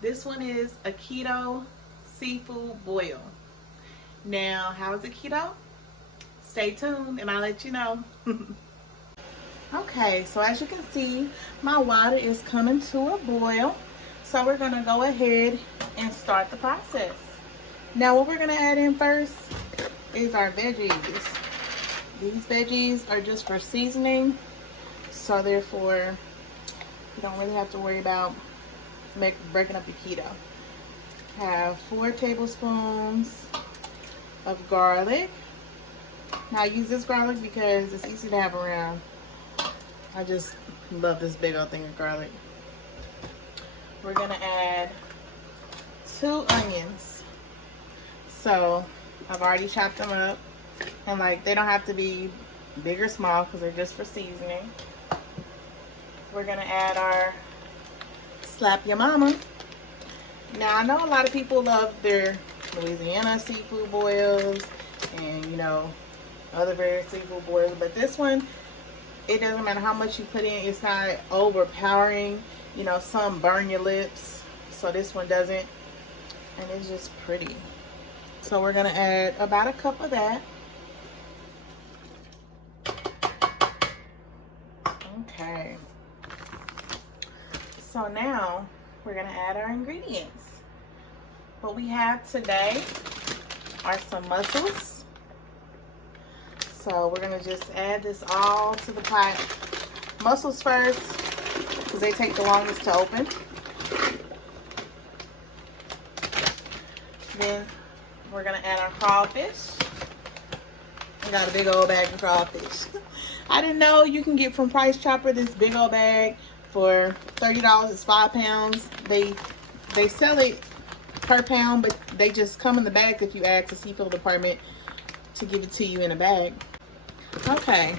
This one is a keto seafood boil. Now, how is it keto? Stay tuned and I'll let you know. Okay, so as you can see, my water is coming to a boil. So we're gonna go ahead and start the process. Now what we're gonna add in first is our veggies. These veggies are just for seasoning, so therefore you don't really have to worry about breaking up your keto. Have 4 tablespoons of garlic. Now I use this garlic because it's easy to have around. I just love this big old thing of garlic. We're gonna add 2 onions. So I've already chopped them up, and like they don't have to be big or small because they're just for seasoning. We're gonna add our Slap Your Mama. Now I know a lot of people love their Louisiana seafood boils and other various seafood boils, but this one, it doesn't matter how much you put in, it's not overpowering. Some burn your lips, so this one doesn't, and it's just pretty. So we're gonna add about a cup of that. Okay, so now we're gonna add our ingredients. What we have today are some mussels. So we're gonna just add this all to the pot. Mussels first, because they take the longest to open. Then we're gonna add our crawfish. I got a big old bag of crawfish. I didn't know you can get from Price Chopper this big old bag for $30. It's 5 pounds. They sell it per pound, but they just come in the bag if you ask the seafood department to give it to you in a bag. Okay,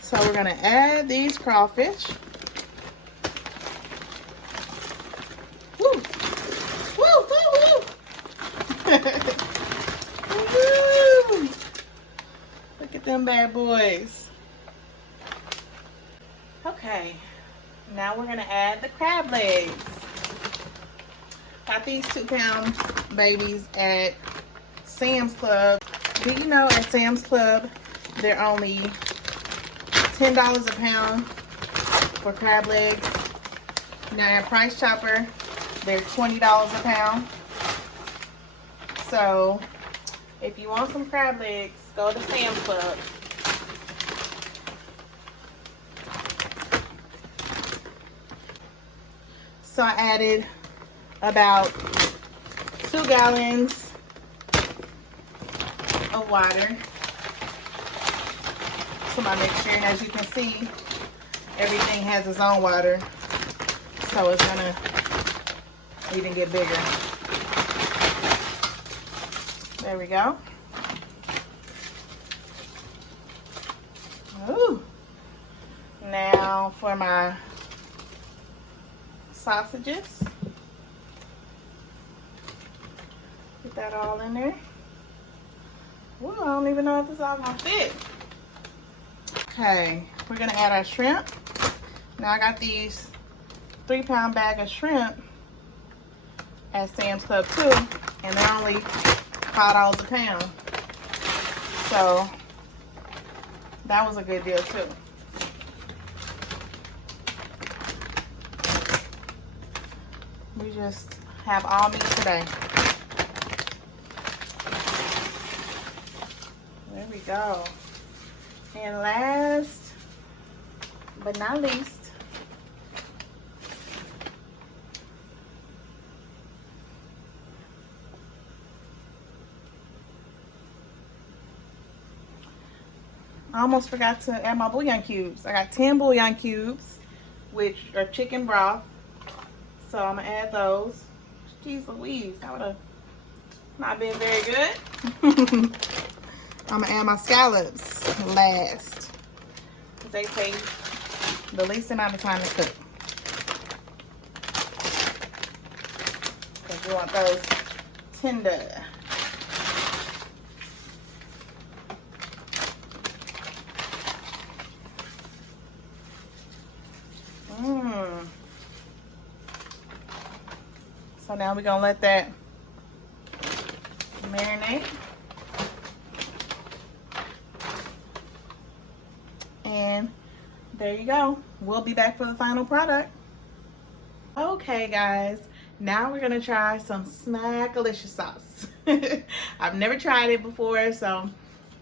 so we're gonna add these crawfish. Woo! Woo! Woo! Woo! Woo! Look at them bad boys. Okay, now we're gonna add the crab legs. Got these 2-pound babies at Sam's Club. Do you know at Sam's Club they're only $10 a pound for crab legs? Now at Price Chopper they're $20 a pound. So if you want some crab legs, go to Sam's Club. So I added about 2 gallons of water to my mixture, and as you can see, everything has its own water, so it's gonna even get bigger. There we go. Ooh. Now for my sausages. Put that all in there. Ooh, I don't even know if this all gonna fit. Okay, we're gonna add our shrimp. Now I got these 3-pound bag of shrimp at Sam's Club too, and they're only $5 a pound. So that was a good deal too. We just have all meat today. There we go. And last but not least, I almost forgot to add my bouillon cubes. I got 10 bouillon cubes, which are chicken broth. So I'm gonna add those. Jeez Louise, that would have not been very good. I'm gonna add my scallops last, because they take the least amount of time to cook. Because you want those tender. So So now we're gonna let that marinate. And there you go. We'll be back for the final product. Okay guys, now we're gonna try some Snackalicious sauce. I've never tried it before, so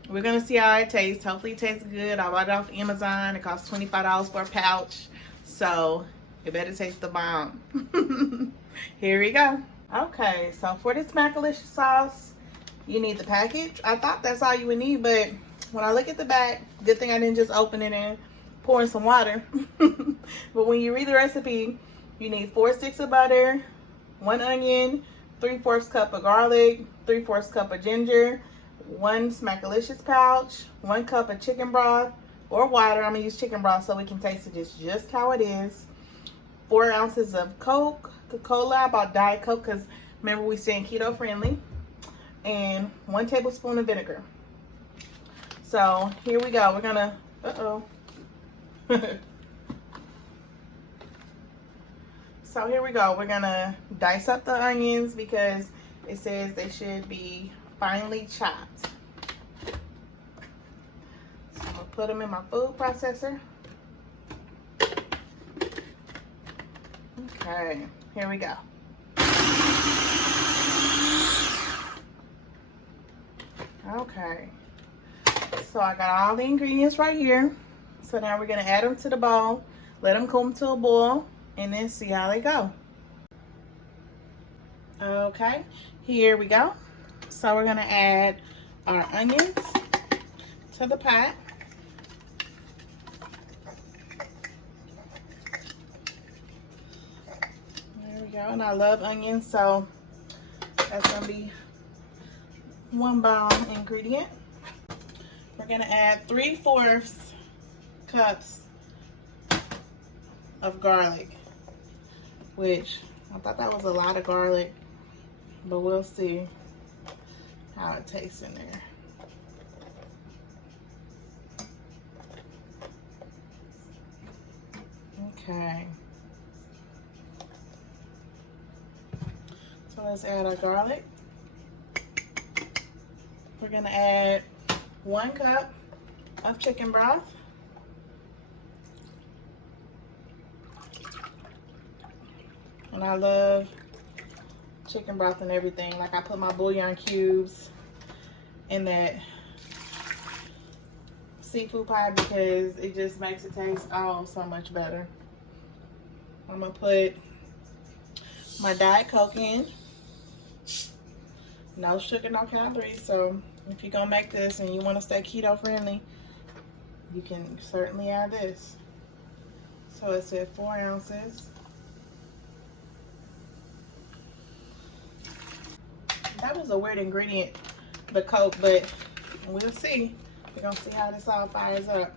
we're gonna see how it tastes. Hopefully it tastes good. I bought it off Amazon. It costs $25 for a pouch, so it better taste the bomb. Here we go. Okay, so for this Snackalicious sauce, you need the package. I thought that's all you would need, but when I look at the back, good thing I didn't just open it and pour in some water. But when you read the recipe, you need 4 sticks of butter, 1 onion, 3/4 cup of garlic, 3/4 cup of ginger, 1 Snackalicious pouch, 1 cup of chicken broth or water. I'm gonna use chicken broth so we can taste it just how it is. 4 ounces of Coca-Cola, about Diet Coke, because remember we saying keto friendly, and 1 tablespoon of vinegar. So here we go. We're gonna, So here we go. We're gonna dice up the onions because it says they should be finely chopped. So I'm gonna put them in my food processor. Okay, here we go. Okay, so I got all the ingredients right here. So now we're gonna add them to the bowl, let them come to a boil, and then see how they go. Okay, here we go. So we're gonna add our onions to the pot. There we go, and I love onions, so that's gonna be 1 bomb ingredient. We're gonna add 3/4 cups of garlic, which I thought that was a lot of garlic, but we'll see how it tastes in there. Okay, so let's add our garlic. We're gonna add 1 cup of chicken broth. And I love chicken broth and everything. Like, I put my bouillon cubes in that seafood pie because it just makes it taste so much better. I'm gonna put my Diet Coke in. No sugar, no calories. So if you're gonna make this and you want to stay keto friendly, you can certainly add this. So it's at 4 ounces. That was a weird ingredient, the Coke, but we'll see. We're gonna see how this all fires up.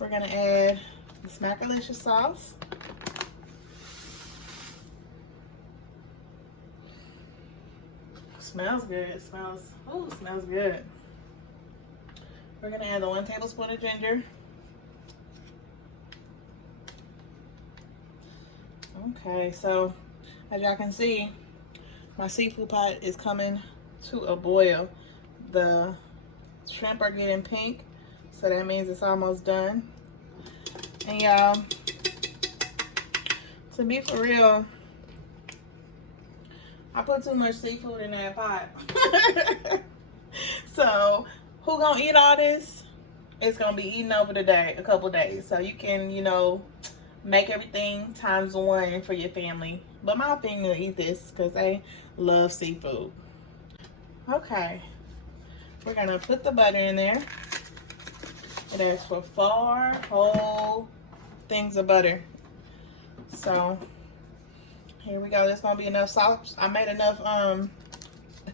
We're gonna add the Snackalicious sauce. Smells good. It smells good. We're gonna add the 1 tablespoon of ginger. Okay, so as y'all can see, my seafood pot is coming to a boil. The shrimp are getting pink, so that means it's almost done. And y'all, to be for real, I put too much seafood in that pot. So who gonna eat all this? It's gonna be eaten over the day, a couple days. So you can, you know, make everything ×1 for your family. But my family will eat this because they love seafood. Okay, we're gonna put the butter in there. It asks for 4 whole things of butter. So here we go. There's gonna be enough sauce. I made enough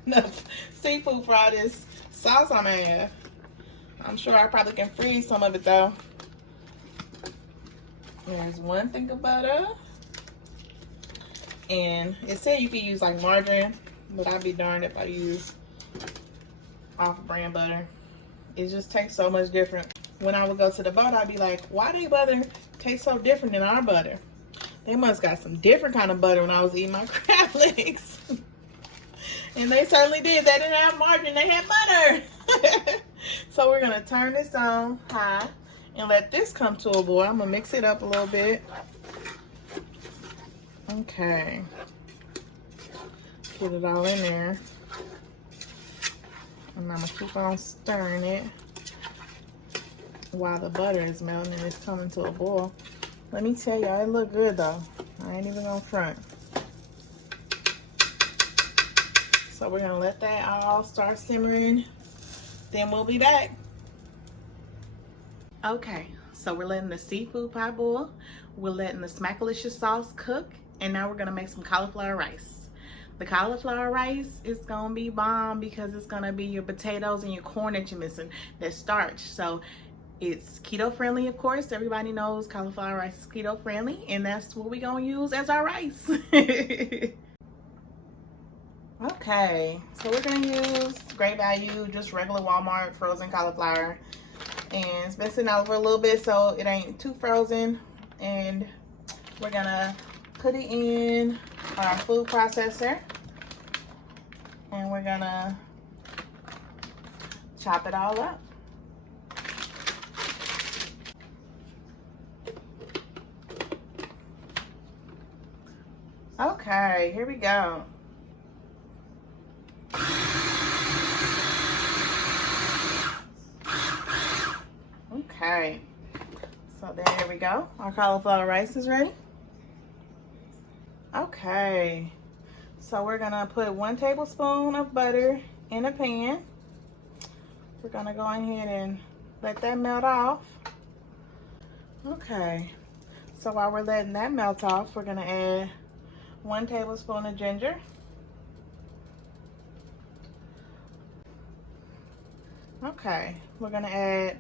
enough seafood for all this sauce I'm gonna have. I'm sure I probably can freeze some of it though. There's 1 thing of butter. And it said you could use like margarine, but I'd be darned if I use off-brand butter. It just tastes so much different. When I would go to the butter, I'd be like, why do butter taste so different than our butter? They must got some different kind of butter when I was eating my crab legs. And they certainly did. They didn't have margarine, they had butter. So we're gonna turn this on high and let this come to a boil. I'm gonna mix it up a little bit. Okay. Get it all in there. And I'm gonna keep on stirring it while the butter is melting and it's coming to a boil. Let me tell y'all, it look good though. I ain't even gonna front. So we're gonna let that all start simmering. Then we'll be back. Okay, so we're letting the seafood pot boil. We're letting the Snackalicious sauce cook. And now we're gonna make some cauliflower rice. The cauliflower rice is gonna be bomb because it's gonna be your potatoes and your corn that you're missing, that starch. So it's keto friendly, of course. Everybody knows cauliflower rice is keto friendly, and that's what we're gonna use as our rice. Okay, so we're gonna use Great Value, just regular Walmart frozen cauliflower. And it's been sitting out for a little bit so it ain't too frozen. And we're gonna put it in our food processor. And we're gonna chop it all up. Okay, here we go. Okay, so there we go. Our cauliflower rice is ready. Okay, so we're gonna put 1 tablespoon of butter in a pan. We're gonna go ahead and let that melt off. Okay, so while we're letting that melt off, we're gonna add 1 tablespoon of ginger. Okay, we're gonna add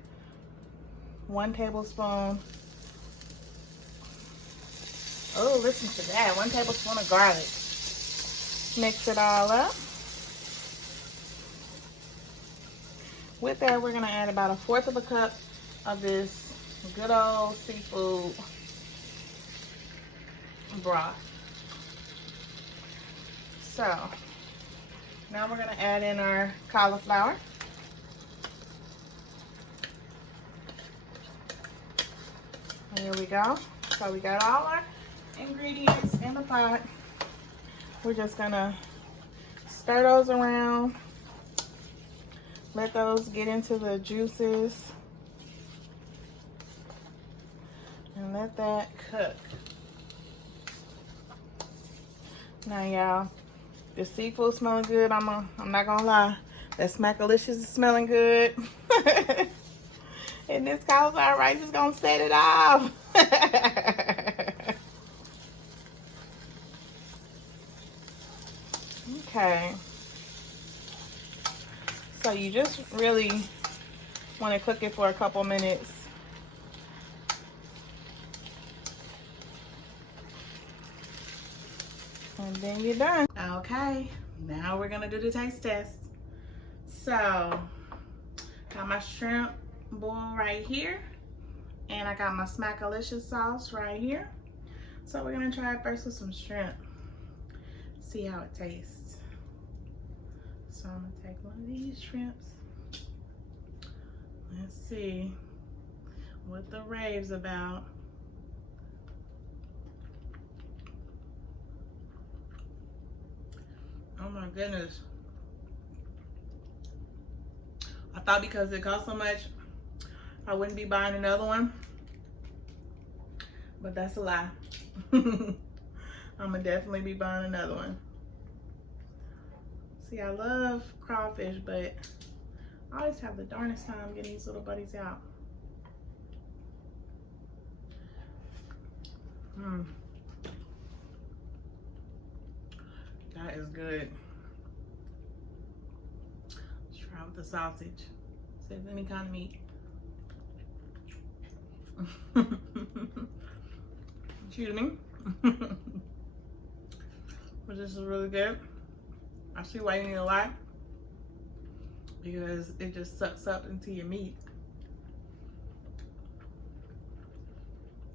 1 tablespoon. Oh, listen to that. 1 tablespoon of garlic. Mix it all up. With that, we're gonna add about 1/4 of a cup of this good old seafood broth. So, now we're gonna add in our cauliflower. Here we go. So we got all our ingredients in the pot. We're just gonna stir those around. Let those get into the juices. And let that cook. Now y'all, the seafood smelling good. I'm not gonna lie. That Snackalicious is smelling good. And this cauliflower rice is gonna set it off. Okay. So you just really want to cook it for a couple minutes. And then you're done. Okay, now we're gonna do the taste test. So, got my shrimp bowl right here, and I got my Snackalicious sauce right here. So we're gonna try it first with some shrimp, see how it tastes. So I'm gonna take one of these shrimps. Let's see what the rave's about. Oh my goodness. I thought because it cost so much I wouldn't be buying another one, but that's a lie. I'm gonna definitely be buying another one. See, I love crawfish, but I always have the darnest time getting these little buddies out. That is good. Let's try with the sausage. See if any kind of meat. Excuse me. But this is really good. I see why you need a lot, because it just sucks up into your meat.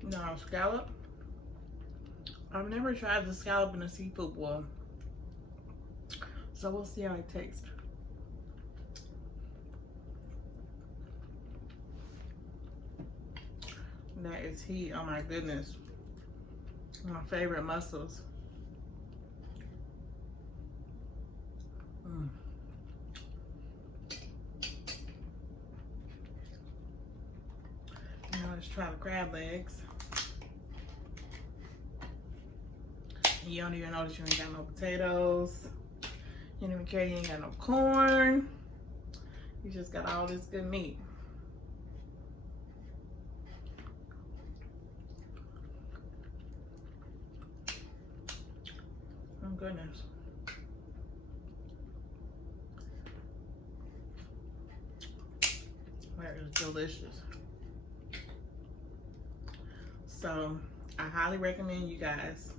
Now scallop. I've never tried the scallop in a seafood boil, so we'll see how it tastes. That is heat, oh my goodness. My favorite mussels. Now let's try the crab legs. You don't even notice you ain't got no potatoes. You don't even care you ain't got no corn. You just got all this good meat. Oh goodness. That is delicious. So I highly recommend you guys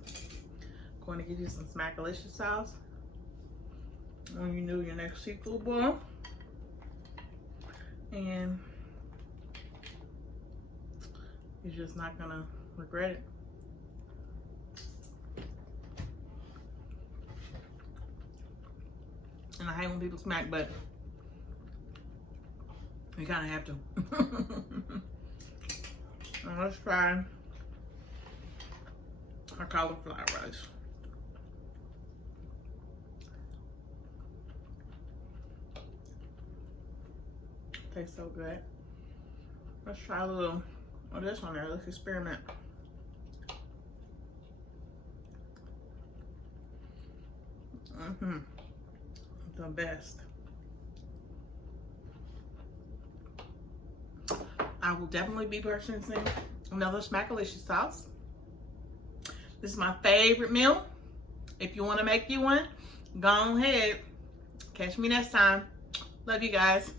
going to get you some Snackalicious sauce when you do your next seafood boil, and you're just not gonna regret it. And I hate when people smack, but you kind of have to. And let's try our cauliflower rice. Tastes so good. Let's try a little of this one there. Let's experiment. The best. I will definitely be purchasing another Snackalicious sauce. This is my favorite meal. If you want to make you one, go ahead. Catch me next time. Love you guys.